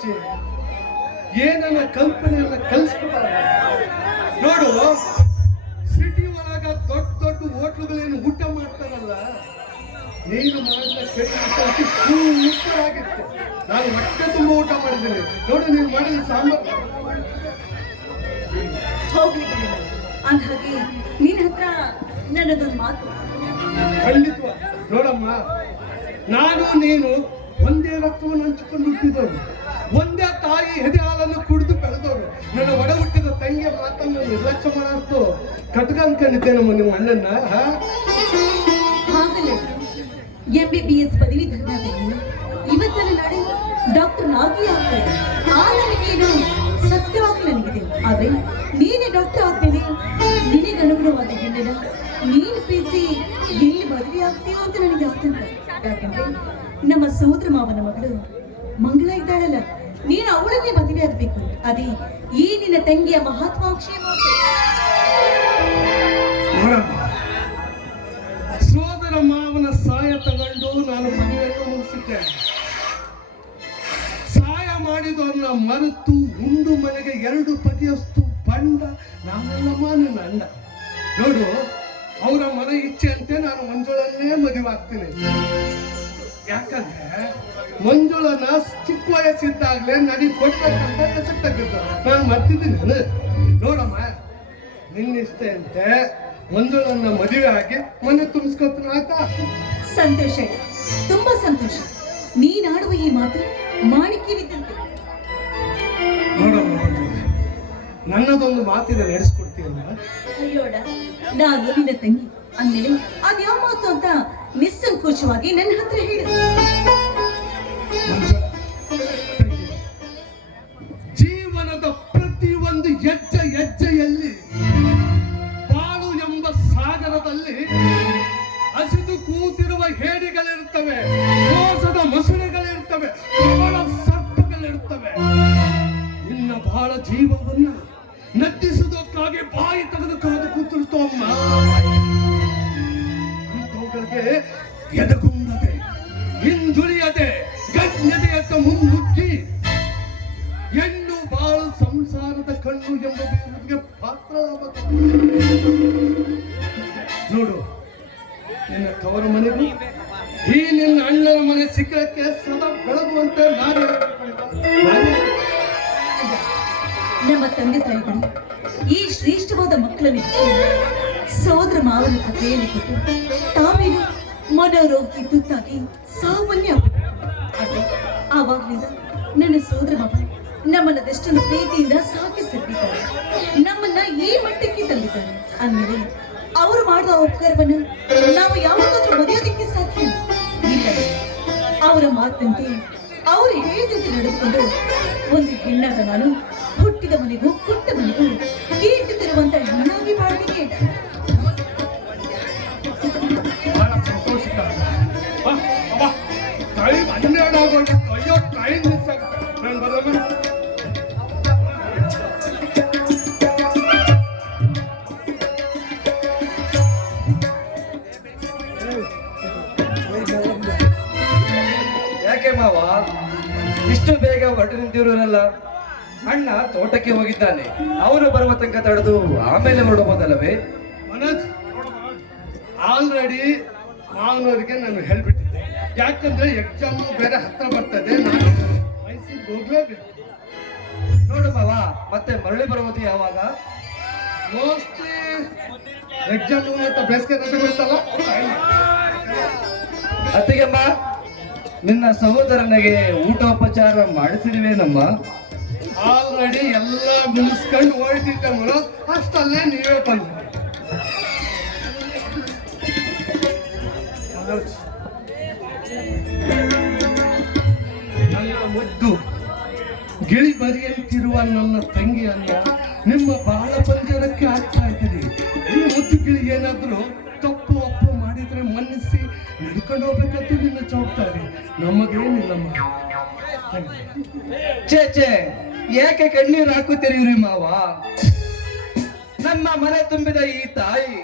ಮುಚ್ಚಿ ಏನನ್ನ ಕಲ್ಪನೆಯನ್ನ ಕಲಿಸ್ಕೊತಾರ ನೋಡು. ಸಿಟಿ ಒಳಗ ದೊಡ್ಡ ದೊಡ್ಡ ಹೋಟ್ಲುಗಳೇನು ಊಟ ಮಾಡ್ತಾರಲ್ಲ, ನೀನು ಮಾಡಿದ ಸೂಪರಾಗಿತ್ತು. ನಾನು ಹೊಟ್ಟೆ ತುಂಬ ಊಟ ಮಾಡಿದ್ದೀನಿ ನೋಡು. ನೀನು ಮಾಡಿದ ಸಾಂಬಾರು ಹೋಗ್ಲಿ. ಅಂದಾಗೆ ನಿನ್ನ ಹತ್ರ ನನ್ನದೊಂದು ಮಾತು. ಖಂಡಿತ ನೋಡಮ್ಮ, ನಾನು ನೀನು ಒಂದೇ ರಕ್ತವನ್ನು ಹಂಚಿಕೊಂಡು ಹುಟ್ಟಿದವರು, ಒಂದೇ ತಾಯಿ ಎದೆ ಹಾಲನ್ನು ಕುಡಿದು ಬೆಳೆದವರು. ನನ್ನ ಒಡ ಹುಟ್ಟಿದ ತಂಗಿಯ ಮಾತನ್ನು ನಿರ್ಲಕ್ಷ್ಯ ಮಾಡಾರ್ತು ಕಟ್ಕ ಅನ್ಕೊಂಡಿದ್ದೇನಮ್ಮ ನಿಮ್ಮ ಅಣ್ಣನ್ನ. ಹಾಗಲ್ಲ, MBBS ಪದವೀಧರನಾದ ಇವತ್ತಲ್ಲಿ ನಾಳೆ ಡಾಕ್ಟರ್ ನಾಗಿ ಆಗ್ತಾರೆ. ಆ ನನಗೇನು ಸತ್ಯವಾಗಿ ನನಗಿದೆ. ಆದ್ರೆ ನೀನೇ ಡಾಕ್ಟರ್ ಆದ್ಮೇಲೆ ನಿನಗೆ ಅನುಗುಣವಾದ ಹೆಣ್ಣನ ನೀನು ಪ್ರೀತಿ ಎಲ್ಲಿ ಮದುವೆ ಆಗ್ತೀಯೋ ಅಂತ ನನಗೆ ಆಗ್ತಂತ. ಯಾಕಂದ್ರೆ ನಮ್ಮ ಸೋದರ ಮಾವನ ಮಗಳು ಮಂಗಳ ಇದ್ದಾಳಲ್ಲ, ನೀನು ಅವಳನ್ನೇ ಮದುವೆ ಆಗ್ಬೇಕು. ಅದೇ ಈ ನಿನ್ನ ತಂಗಿಯ ಮಹತ್ವಾಕಾಂಕ್ಷೆ. ಸೋದರ ಮಾವನ ಸಹಾಯ ತಗೊಂಡು ನಾನು ಮದುವೆಯನ್ನು ಮುಗಿಸಿದ್ದೇನೆ. ಸಹಾಯ ಮಾಡಿದವ್ರನ್ನ ಮರೆತು ಉಂಡು ಮನೆಗೆ 2 ಪತಿಯಷ್ಟು ಬಂಡ ನಾನೆಲ್ಲಮ್ಮ ನನ್ನ ಅಣ್ಣ. ನೋಡು, ಅವರ ಮನ ಇಚ್ಛೆ ಅಂತೆ ನಾನು ಮಂಜುಳನ್ನೇ ಮದುವೆ ಆಗ್ತೀನಿ. ಯಾಕಂದ್ರೆ ಮಂಜುಳನ್ನ ಚಿಕ್ಕ ವಯಸ್ಸಿದ್ದಾಗಲೇ ನನಗೆ ಕೊಡ್ಬೇಕಂತ ಹೆಸರು ತೆಗೆದ ನಾನು ಮರ್ತಿದ್ದೀನಿ. ನೋಡಮ್ಮ, ನಿನ್ನಿಷ್ಟ ಅಂತೆ ಮಂಜುಳನ್ನ ಮದುವೆ ಆಗಿ ಮನೆ ತುಂಬಿಸ್ಕೊತೀನಿ. ಆಯ್ತಾ? ಸಂತೋಷ, ತುಂಬಾ ಸಂತೋಷ. ನೀನಾಡುವ ಈ ಮಾತು ಮಾಣಿಕ್ಯವಿದ್ದಂತೆ. ನೋಡಮ್ಮ, ನನ್ನದೊಂದು ಮಾತಿನ ನಡೆಸ್ಕೊಡ್ತೀಯಲ್ಲ. ಅಯ್ಯೋಡ, ನಾನು ನಿನ್ನ ತಂಗಿ ಅಂದ್ಮೇಲೆ ಅದ್ಯಾವ ಮಾತು ಅಂತ ನಿಸ್ಸಂಕೋಚವಾಗಿ ನನ್ನ ಹತ್ರ ಹೇಳು. ಜೀವನದ ಪ್ರತಿಯೊಂದು ಹೆಜ್ಜೆಯಲ್ಲಿ ಬಾಳು ಎಂಬ ಸಾಗರದಲ್ಲಿ ಹಸಿದು ಕೂತಿರುವ ಹೇಡಿಗಳಿರ್ತವೆ, ಮೋಸದ ಮೊಸಳೆಗಳಿರ್ತವೆ, ಪ್ರಬಲ ಸರ್ಪಗಳಿರ್ತವೆ. ನಿನ್ನ ಬಹಳ ಜೀವವನ್ನ ನಟ್ಟಿಸುವುದಕ್ಕಾಗಿ ಬಾಯಿ ತೆಗೆದು ಕಾದು ಕೂತಿರ್ತವಮ್ಮ. ಅಂತವುಗಳಿಗೆ ಎದಗುಂದದೆ ಹಿಂದುಳಿಯದೆ ಗಣ್ಯತೆಯತ್ತ ಮುನ್ನುಗ್ಗಿ ಹೆಣ್ಣು ಬಾಳು ಸಂಸಾರದ ಕಣ್ಣು ಎಂಬ ಬಿರುದಿಗೆ ಪಾತ್ರರಾಗಬೇಕು. ನೋಡು, ನಿನ್ನ ತವರ ಮನೆಗೂ ಈ ನಿನ್ನ ಅಣ್ಣನ ಮನೆ ಸಿಕ್ಕಕ್ಕೆ ಸದಾ ಬೆಳಗುವಂತೆ ನಾನು ನಮ್ಮ ತಂದೆ ತಾಯಿಗಳು ಈ ಶ್ರೇಷ್ಠವಾದ ಮಕ್ಕಳನ್ನು ಸೋದರ ಮಾವನ ಕಥೆಯಲ್ಲಿ ಕೊಟ್ಟು ತಾವೇನು ಮನೋರೋಗಕ್ಕೆ ತುತ್ತಾಗಿ ಸಾಮಾನ್ಯ. ಆದರೆ ಆವಾಗಲಿಂದ ನನ್ನ ಸೋದರ ಮಾವ ನಮ್ಮನ್ನದೆಷ್ಟೊಂದು ಪ್ರೀತಿಯಿಂದ ಸಾಕಿ ಸಲ್ಲಿದ್ದಾರೆ, ನಮ್ಮನ್ನ ಈ ಮಟ್ಟಕ್ಕೆ ತಂದಿದ್ದಾರೆ. ಅಂದಮೇಲೆ ಅವರು ಮಾಡುವ ಉಪಕಾರವನ್ನು ನಾವು ಯಾವಾಗಾದ್ರೂ ಮರೆಯೋದಕ್ಕೆ ಸಾಧ್ಯ ಇಲ್ಲ. ಅವರ ಮಾತಂತೆ ಅವರು ಹೇಳಿದಂತೆ ನಡೆದುಕೊಂಡು ಒಂದು ಹೆಣ್ಣಾದ ನಾನು ಹುಟ್ಟಿದ ಮನೆಗೂ ಪುಟ್ಟ ಮನೆಗೂ ಕೀರ್ತಿ ತರುವಂತ ಹೆಣ್ಣಾಗಿ ಬಾಳ್ತೀನಿ. ಬಹಳ ಸಂತೋಷಕರ. ಟೈಮ್ 12 ಆಗೋದು. ಅಯ್ಯೋ, ಟೈಮ್ ಮಿಸ್ ಆಗುತ್ತೆ. ನಾನು ಬರಮ್ಮ. ಯಾಕೆ ಮಾವ ಇಷ್ಟು ಬೇಗ ಹೊರಟು ನಿಂತಿರೋರಲ್ಲ? ಅಣ್ಣ ತೋಟಕ್ಕೆ ಹೋಗಿದ್ದಾನೆ, ಅವನು ಬರುವ ತನಕ ತಡೆದು ಆಮೇಲೆ ಹೊರಡಬಹುದಲ್ಲವೇ? ಮನೋಜ್, ಆಲ್ರೆಡಿ ಮಾವನವರಿಗೆ ನಾನು ಹೇಳ್ಬಿಟ್ಟಿದ್ದೆ. ಯಾಕಂದ್ರೆ ಎಕ್ಸಾಮ್ ಬೇರೆ ಹತ್ರ ಬರ್ತದೆ, ನಾನು ಮೈಸೂರಿಗೆ ಹೋಗ್ಲೇಬೇಕು. ನೋಡು ಮಾವ, ಮತ್ತೆ ಮರಳಿ ಬರುವುದು ಯಾವಾಗ? ಮೋಸ್ಟ್ಲಿ ಎಕ್ಸಾಮ್ ಅಂತ ಬೇಸಿಗೆ ರಜೆ ಬರ್ತಲ್ಲ. ಅತ್ತಿಗೆಮ್ಮ, ನಿನ್ನ ಸಹೋದರನಿಗೆ ಊಟೋಪಚಾರ ಮಾಡಿಸಿರುವೇನಮ್ಮ? ಆಲ್ರೆಡಿ ಎಲ್ಲ ಮುಗಿಸ್ಕೊಂಡು ಹೊರಟಿದ್ದೆ ಮನೋಜ್, ಅಷ್ಟಲ್ಲೇ ನೀವೇ ಬಂದ್ರಿ. ನನ್ನ ಮುದ್ದು ಗಿಳಿ ಬರಿಯಂತಿರುವ ನನ್ನ ತಂಗಿಯನ್ನ ನಿಮ್ಮ ಬಾಳ ಪಂಜರಕ್ಕೆ ಹಾಕ್ತಾ ಇದ್ದೀನಿ. ಈ ಮುದ್ದು ಗಿಳಿ ಏನಾದ್ರು ತಪ್ಪು ಅಪ್ಪು ಮಾಡಿದ್ರೆ ಮನ್ನಿಸಿ ನಡ್ಕೊಂಡು ಹೋಗ್ಬೇಕಂತ ನಿನ್ನ ಜವಾಬ್ದಾರಿ, ನಮಗೇನಿಲ್ಲಮ್ಮ. ಚೇ ಏಕೆ ಕಣ್ಣೀರು ಹಾಕುತ್ತೀರಿ ಮಾವ? ನಮ್ಮ ಮನೆ ತುಂಬಿದ ಈ ತಾಯಿ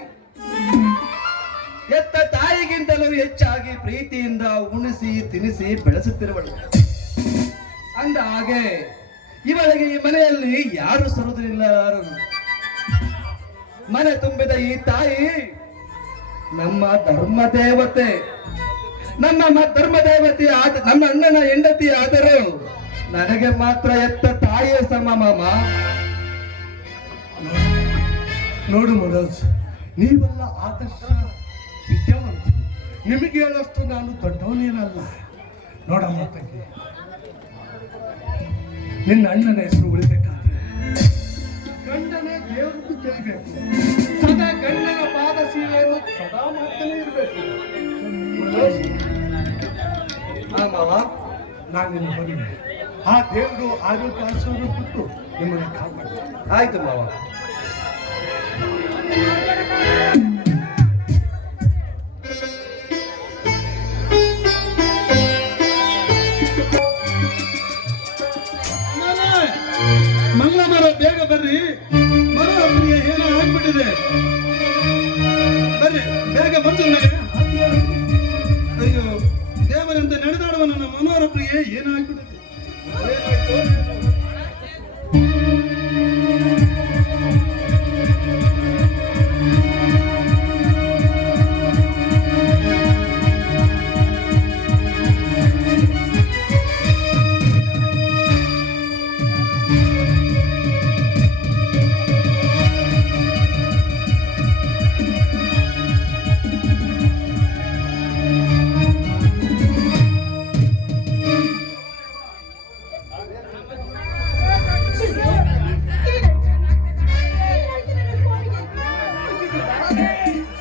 ಎತ್ತ ತಾಯಿಗಿಂತಲೂ ಹೆಚ್ಚಾಗಿ ಪ್ರೀತಿಯಿಂದ ಉಣಿಸಿ ತಿನಿಸಿ ಬೆಳೆಸುತ್ತಿರುವಳು. ಅಂದ ಹಾಗೆ ಇವಳಿಗೆ ಈ ಮನೆಯಲ್ಲಿ ಯಾರು ಸರುವುದಿಲ್ಲ. ಮನೆ ತುಂಬಿದ ಈ ತಾಯಿ ನಮ್ಮ ಧರ್ಮ ದೇವತೆ, ನಮ್ಮ ಧರ್ಮ ದೇವತೆ ನಮ್ಮ ಅಣ್ಣನ ಹೆಂಡತಿ ಆದರೂ ನನಗೆ ಮಾತ್ರ ಎತ್ತ ತಾಯಿಯ ಸಮ ಮಾಮ. ನೋಡು ಮನೋಜ್, ನೀವೆಲ್ಲ ಆದರ್ಶ ವಿದ್ಯಾವಂತ, ನಿಮಗೆ ಹೇಳಷ್ಟು ನಾನು ದೊಡ್ಡವನೇನಲ್ಲ. ನೋಡಮ್ಮ ತಂಗಿ, ನಿನ್ನ ಅಣ್ಣನ ಹೆಸರು ಉಳಿಬೇಕಾದ್ರೆ ಗಂಡನೇ ದೇವರದ್ದು ತಿಳಿಬೇಕು. ಸದಾ ಗಂಡನ ಪಾದ ಸೀರೆಯನ್ನು ಸದಾ ಮಾಡ್ತಾನೆ ಇರಬೇಕು. ಮಾವ, ನಾನು ನಿನ್ನ ಬರುವೆ. ಆ ದೇವರು ಆರೋಗ್ಯ ಆಶೀರ್ವಾದ ಕೊಟ್ಟು ನಿಮ್ಮನ್ನು ಕಾಪಾಡಿ. ಆಯ್ತು ಮಾವ. ಮಂಗಳ ಮರ ಬೇಗ ಬರ್ರಿ, ಮರ ಪ್ರಿಯ ಏನೋ ಆಗ್ಬಿಟ್ಟಿದೆ. ಬರ್ರಿ ಬೇಗ ಬಂದು ಅಯ್ಯೋ ದೇವರಂತ ನಡೆದಾಡುವ ನನ್ನ ಮನೋಹರ ಪ್ರಿಯ ಏನೋ ಆಗ್ಬಿಟ್ಟಿದೆ.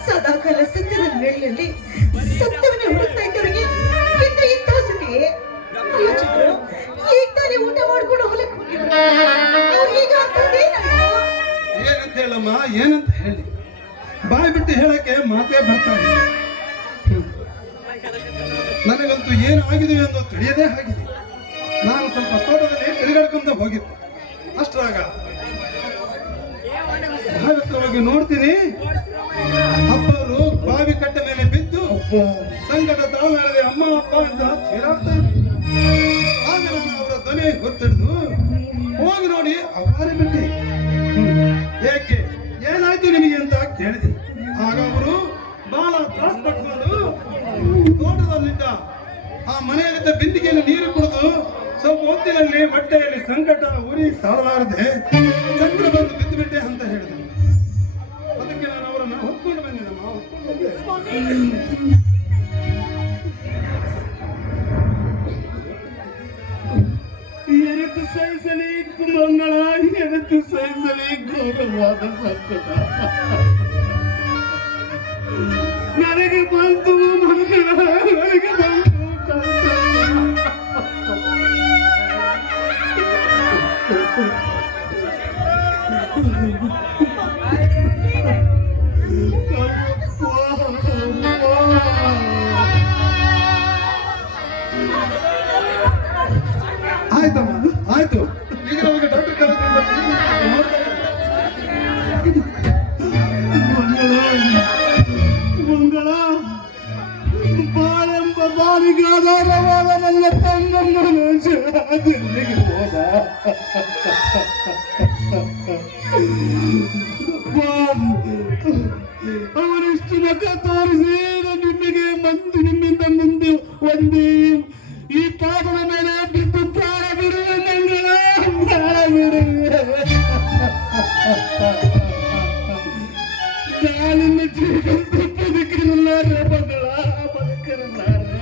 ಸದಾಕಾಲ ಸತ್ಯದ ನೆರಳಲ್ಲಿ ಸತ್ಯವನ್ನು ಹುಡುಕ್ತಾ ಇದ್ದವರಿಗೆ ಇಂದು ಇಂತಹ ಸುದ್ದಿ. ಅಲ್ಲ ಚಿದ್ರು, ಈಗ ತಾನೇ ಊಟ ಮಾಡ್ಕೊಂಡು ಹೊಲಕ್ಕೆ ಹೋಗಿದ್ರು. ಅವ್ರು ಈಗ ಅಂತದ್ದೇನಲ್ಲ. ಏನಂತ ಹೇಳಮ್ಮ, ಏನಂತ ಹೇಳಿ ಬಾಯಿ ಬಿಟ್ಟು ಹೇಳಕ್ಕೆ ಮಾತೇ ಬರ್ತಾರೆ. ನನಗಂತೂ ಏನು ಆಗಿದೆ ಎಂದು ತಿಳಿಯದೇ ಆಗಿದೆ. ನಾನು ಸ್ವಲ್ಪ ತೋಟದಲ್ಲಿ ತಿರುಗಾಡ್ಕೊಂಡ ಹೋಗಿದ್ದೆ. ಅಷ್ಟರಾಗ ಬಾವಿ ಹತ್ರ ಹೋಗಿ ನೋಡ್ತೀನಿ, ಅಪ್ಪವರು ಬಾವಿ ಕಟ್ಟ ಮೇಲೆ ಬಿದ್ದು ಸಂಕಟ ತಾಳಲಾರದೆ ಅಮ್ಮ ಅಪ್ಪ ಅಂತ ಚೀರಾಡ್ತಾ ಇದ್ರು. ಆಗ ನಾನು ಅವರ ಧ್ವನಿ ಗೊತ್ತಿಡ್ದು ಹೋಗಿ ನೋಡಿ ಅವರೇ ಬಿಟ್ಟೆ. ಏಕೆ ಏನಾಯ್ತು ನಿಮಗೆ ಅಂತ ಕೇಳಿದೆ. ಆಗ ಅವರು ಬಹಳ ತ್ರಾಸ ಪಟ್ಕೊಂಡು ತೋಟದಲ್ಲಿದ್ದ ಆ ಮನೆಯಲ್ಲಿದ್ದ ಬಿಂದಿಗೆಯನ್ನು ನೀರು ಕುಡಿದು ಸ್ವಲ್ಪ ಹೊತ್ತಿನಲ್ಲಿ ಹೊಟ್ಟೆಯಲ್ಲಿ ಸಂಕಟ ಉರಿ ತಾಳಲಾರದೆ ಚಕ್ರ ಬಂದು ಬಿದ್ದು ಬಿಟ್ಟೆ ಅಂತ ಹೇಳಿದೆ. ಅದಕ್ಕೆ ನಾನು ಅವರನ್ನು ಹೊತ್ಕೊಂಡು ಬಂದಿದ್ದಮ್ಮ, ಎನಕ್ಕೆ ಸಹಿಸಲಿ ಮಂಗಳ, ಎನಕ್ಕೆ ಸಹಿಸಲಿ ಘೋರವಾದ ಸಂಕಟ ನನಗೆ ಬಂತು ಮಂಗಳ, ನನಗೆ ಬಂತು ಆಯ್ತಮ್ಮ, ಆಯ್ತು. ಈಗ ನಮಗೆ ಡಾಕ್ಟರ್ ಮಂಗಳ ಬಾಳೆಂಬ ಬಾಲಿಗೆ ಆಧಾರವಾದ ನನ್ನ ತಮ್ಮನ್ನು ದಿಲ್ಲಿಗೆ ಹೋದ. ಅವರಿಷ್ಟು ಮುಖ ತೋರಿಸಿ ನಿಮಗೆ ನಿಮ್ಮಿಂದ ಮುಂದೆ ಒಂದೇ ಈ ಪಾದದ ಮೇಲೆ ಬಿದ್ದು ಪ್ರಾಣ ಬಿಡುವೆ ಮಂಗಳ, ಪ್ರಾಣ ಬಿಡುವೆ. ನಾನಿನ್ನ ಜೀವನ ಬದುಕಿರಲಾರೆ ಮಗಳ, ಬದುಕಿರಲಾರೆ.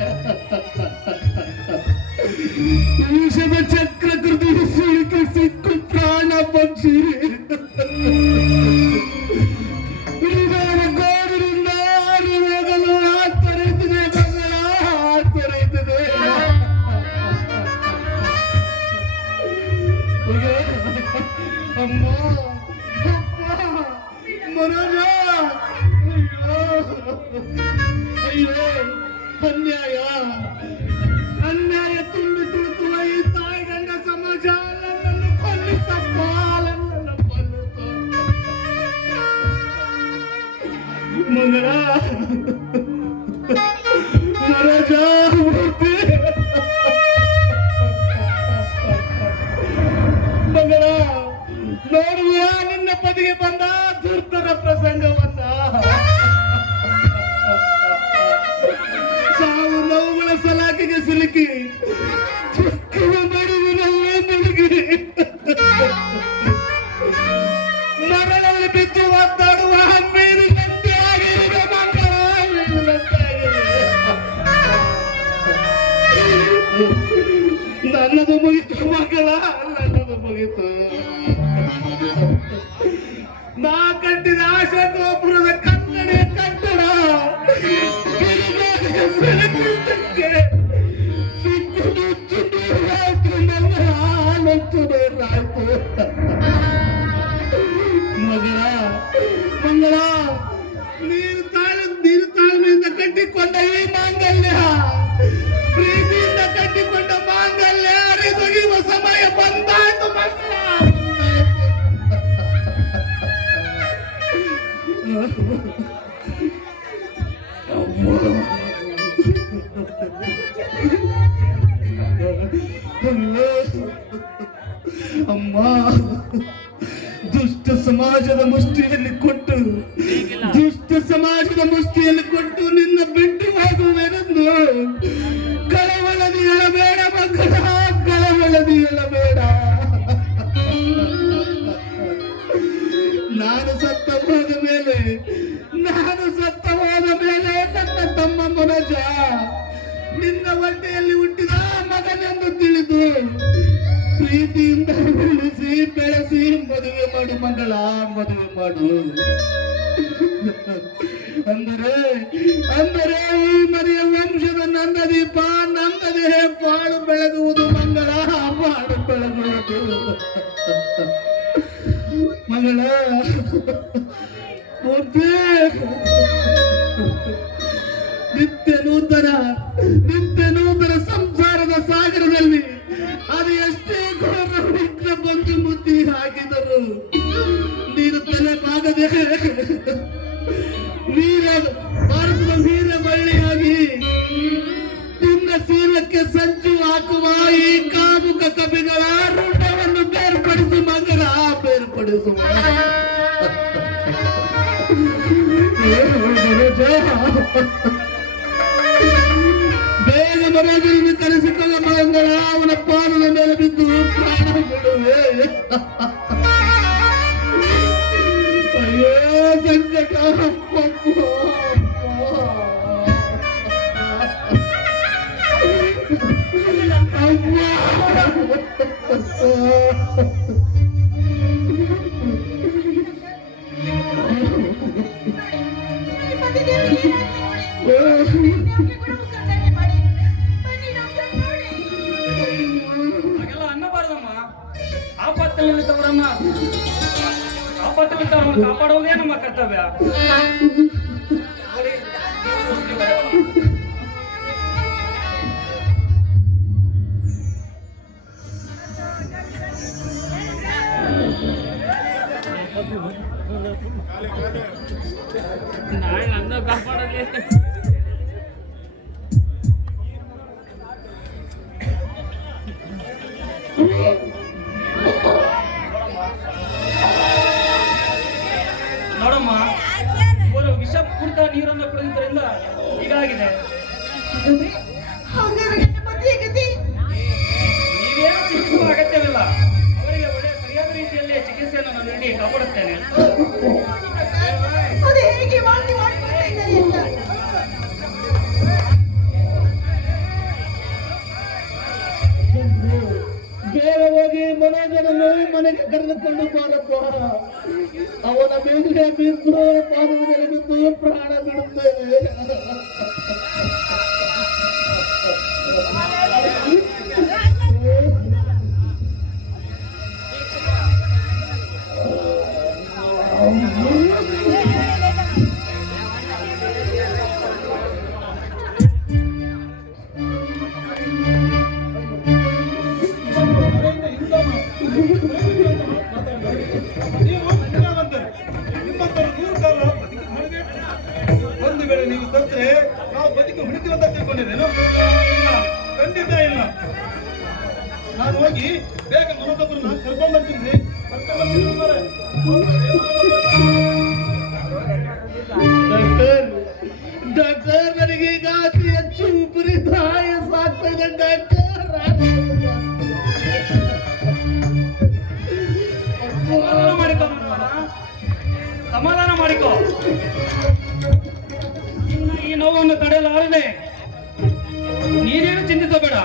ವಿಷದ ಚಕ್ರ ಕೃತಿ ಸಿಕ್ಕ ಸಿಕ್ಕು ಪ್ರಾಣ ಪಕ್ಷಿ ಗೋಡಿನಿಂದ ಹೋಗಲು ಆಗ್ತರೈತದೆ ಮಗಳ, ಆಗ್ತರೈತದೆ. ಅಮ್ಮ ಮನೋಜ, ಅಯ್ಯೋ ಅನ್ಯಾಯ ಅನ್ಯಾಯ ತುಂಬಿ ತುಳುಕುವ ಈ ತಾಯಿ ಗಂಡ ಸಮಾಜ ನನ್ನನ್ನು ಕೊಲ್ಲಿತಪ್ಪ, ನನ್ನನ್ನು ಕೊಲ್ಲಿತು ಮಗಳ. ಮನೋಜ ಮೂರ್ತಿ ಬಂದ ದುರ್ಧರ ಪ್ರಸಂಗವನ್ನ ಸಾವು ನೋವುಗಳ ಸಲಾಕೆಗೆ ಸಿಲುಕಿ ಚುಕ್ಕಿನ ಮಡುವಿನಲ್ಲೇ ಮುಳುಗಿ ಮರಳಲ್ಲಿ ಬಿದ್ದು ಒದ್ದಾಡುವ ಮೀನಿನಂತೆ ಆಗಿರುವ ಮಕ್ಕಳ ನನ್ನದು ಮುಗಿತು ಮಗಳ ನನ್ನದು ಮುಗಿತು ನಾ ಕಟ್ಟಿದ ಆಶಾ ಗೋಪುರದ ಕನ್ನಡಿ ಕಟ್ಟಡ ಬೆಳಕಿದ್ದಕ್ಕೆ ಸಿಕ್ಕು ನುಚ್ಚು ನೀರಾಯ್ತು ಮಗಳ ನುಚ್ಚು ನೀರಾಯ್ತು ಮಗಳ ಮಂಗಳ ನೀರು ತಾಳ್ಮೆಯಿಂದ ಕಟ್ಟಿಕೊಂಡ ಈ ಮಾಂಗಲ್ಯ ಪ್ರೀತಿಯಿಂದ ಕಟ್ಟಿಕೊಂಡ ಮಾಂಗಲ್ಯ ಅರಿದೊಗೆಯುವ ಸಮಯ ಬಂದಾಯ್ತು ಮಕ್ಕಳ ಅಮ್ಮ ದುಷ್ಟ ಸಮಾಜದ ಮುಷ್ಟಿಯಲ್ಲಿ ಕೊಟ್ಟು ನಿನ್ನ ಬಿಟ್ಟು ಹೋಗುವೆನೆಂದು ಕಳವಳದಿ ಹೇಳಬೇಡ ಮಕ್ಕಳ, ಕಳವಳದಿ ಹೇಳಬೇಡ. ನಾನು ಸತ್ತ ಹೋದ ಮೇಲೆ ನನ್ನ ತಮ್ಮ ಮನೋಜ ನಿನ್ನ ಹೊಟ್ಟೆಯಲ್ಲಿ ಹುಟ್ಟಿದ ಮಗನೆಂದು ತಿಳಿದು ಪ್ರೀತಿಯಿಂದ ಉಳಿಸಿ ಬೆಳೆಸಿ ಮದುವೆ ಮಾಡು ಮಗಳ, ಮದುವೆ ಮಾಡು. ಅಂದರೆ ಈ ಮನೆಯ ವಂಶದ ನಂದದೀಪ ನಂದದೇ ಬಾಳು ಬೆಳಗುವುದು ಮಂಗಳ, ಬಾಳು ಬೆಳಗುವುದು ಮಗಳ. ನಿತ್ಯ ನೂತನ ಸಂಸಾರದ ಸಾಗರದಲ್ಲಿ ಅದು ಎಷ್ಟೇ ಘೋರ ವಿಘ್ನ ಬಂದು ಮುದ್ದಿ ಹಾಕಿದರು ನೀನು ತಲೆ ಬಾಗದೆ ಭಾರತದ ವೀರ ಬಳ್ಳಿಯಾಗಿ ನಿನ್ನ ಶೀಲಕ್ಕೆ ಸಂಚು ಹಾಕುವ ಈ ಕಾಮುಕ ಕವಿಗಳ ಋಣವನ್ನು ಬೇರ್ಪಡಿಸು ಮಗಳ, ಬೇರ್ಪಡಿಸುವ. ಬೇಗ ಮನೆಯನ್ನು ಕರೆಸಿಕೊಳ್ಳ ಮಗಳ, ಅವನ ಪಾದದ ಮೇಲೆ ಬಿದ್ದು ಪ್ರಾಣ ಬಿಡುವೆ. ಅಯ್ಯೋ ಸಂಕಟ ಹಾಗೆಲ್ಲ ಅನ್ನಬಾರ್ದಮ್ಮ. ಆಪತ್ತಲ್ಲಿದ್ದವರನ್ನ ಕಾಪಾಡುವುದೇ ನಮ್ಮ ಕರ್ತವ್ಯ. ನಾಳೆ ನನ್ನ ಕಾಪಾಡೋದೇ. ನೋಡಮ್ಮ, ಅವರು ವಿಷಪೂರಿತ ನೀರನ್ನು ಕುಡಿದ್ರಿಂದ ಹೀಗಾಗಿದೆ. ನೀವೇನು ಚಿಕಿತ್ಸುವ ಅಗತ್ಯವಿಲ್ಲ. ಅವರಿಗೆ ಒಳ್ಳೆಯ ಸರಿಯಾದ ರೀತಿಯಲ್ಲಿ ಚಿಕಿತ್ಸೆಯನ್ನು ನಾನು ನೀಡಿ ಕಾಪಾಡುತ್ತೇನೆ. ಬೇಗ ಹೋಗಿ ಮನೆಗಳನ್ನು ಮನೆಗೆ ಕರೆದುಕೊಂಡು ಬಾರಪ್ಪ. ಅವನ ಮೇಲೆ ಬಿದ್ದು ಪಾದದ ಮೇಲೆ ಬಿದ್ದು ಪ್ರಾಣ ಬಿಡುತ್ತೇವೆ. ಒಂದು ವೇಳೆ ನೀವು ಸತ್ತರೆ ನಾವು ಬದುಕಿ ಹುಡುಕಿವಂತ ತಿಳ್ಕೊಂಡಿದ್ದೇನು? ಖಂಡಿತ ಇಲ್ಲ. ನಾನು ಹೋಗಿ ಬೇಗ ಮನೋದಬ್ಬರನ್ನ ಕರ್ಕೊಂಡ್ ಬರ್ತೀನಿ ಡಾಕ್ಟರ್ ಡಾಕ್ಟರ್ ನನಗೆ ಈಗ ಅತಿ ಹೆಚ್ಚು ಉಪರಿತಾಯ ಸಾಕ್ತದೆ ಡಾಕ್ಟರ್. ಸಮಾಧಾನ ಮಾಡಿಕೋ ಮನೋಹರ, ಸಮಾಧಾನ ಮಾಡಿಕೋ. ನಿನ್ನ ಈ ನೋವನ್ನು ತಡೆಯಲಾರದೆ ನೀನೇನು ಚಿಂತಿಸಬೇಡ.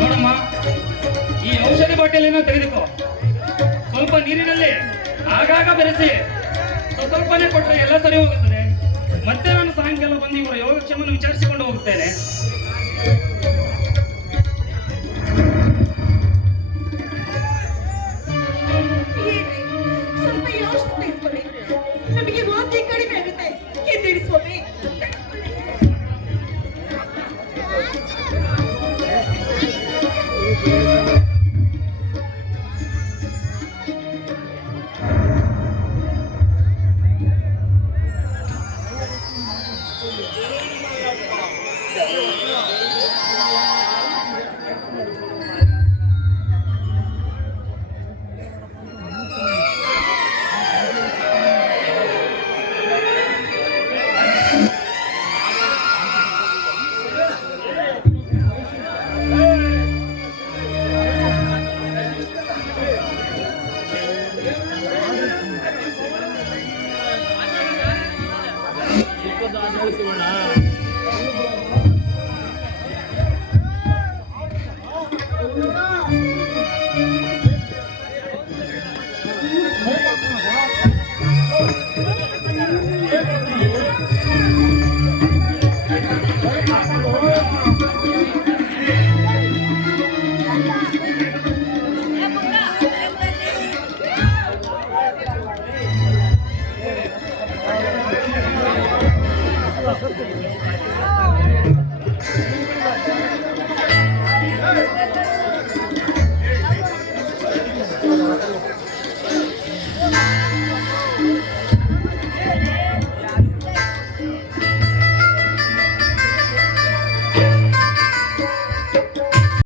ನೋಡಮ್ಮ, ಈ ಔಷಧಿ ಬಾಟಲಿಯನ್ನು ತೆಗೆದುಕೋ. ಸ್ವಲ್ಪ ನೀರಿನಲ್ಲಿ ಆಗಾಗ ಬೆರೆಸಿ ಸ್ವಲ್ಪನೇ ಕೊಟ್ಟರೆ ಎಲ್ಲ ಸರಿ ಹೋಗುತ್ತದೆ. ಮತ್ತೆ ನಾನು ಸಾಯಂಕಾಲ ಬಂದು ಇವರ ಯೋಗಕ್ಷೇಮವನ್ನು ವಿಚಾರಿಸಿಕೊಂಡು ಹೋಗುತ್ತೇನೆ. ಸ್ವಲ್ಪ ಯೋಚನೆ ತೆಗೆದುಕೊಳ್ಳಿ, ನಮಗೆ ವಾಂತಿ ಕಡಿಮೆ ಆಗುತ್ತೆ. ಎದ್ದೇಳಿ ಸ್ವಾಮಿ.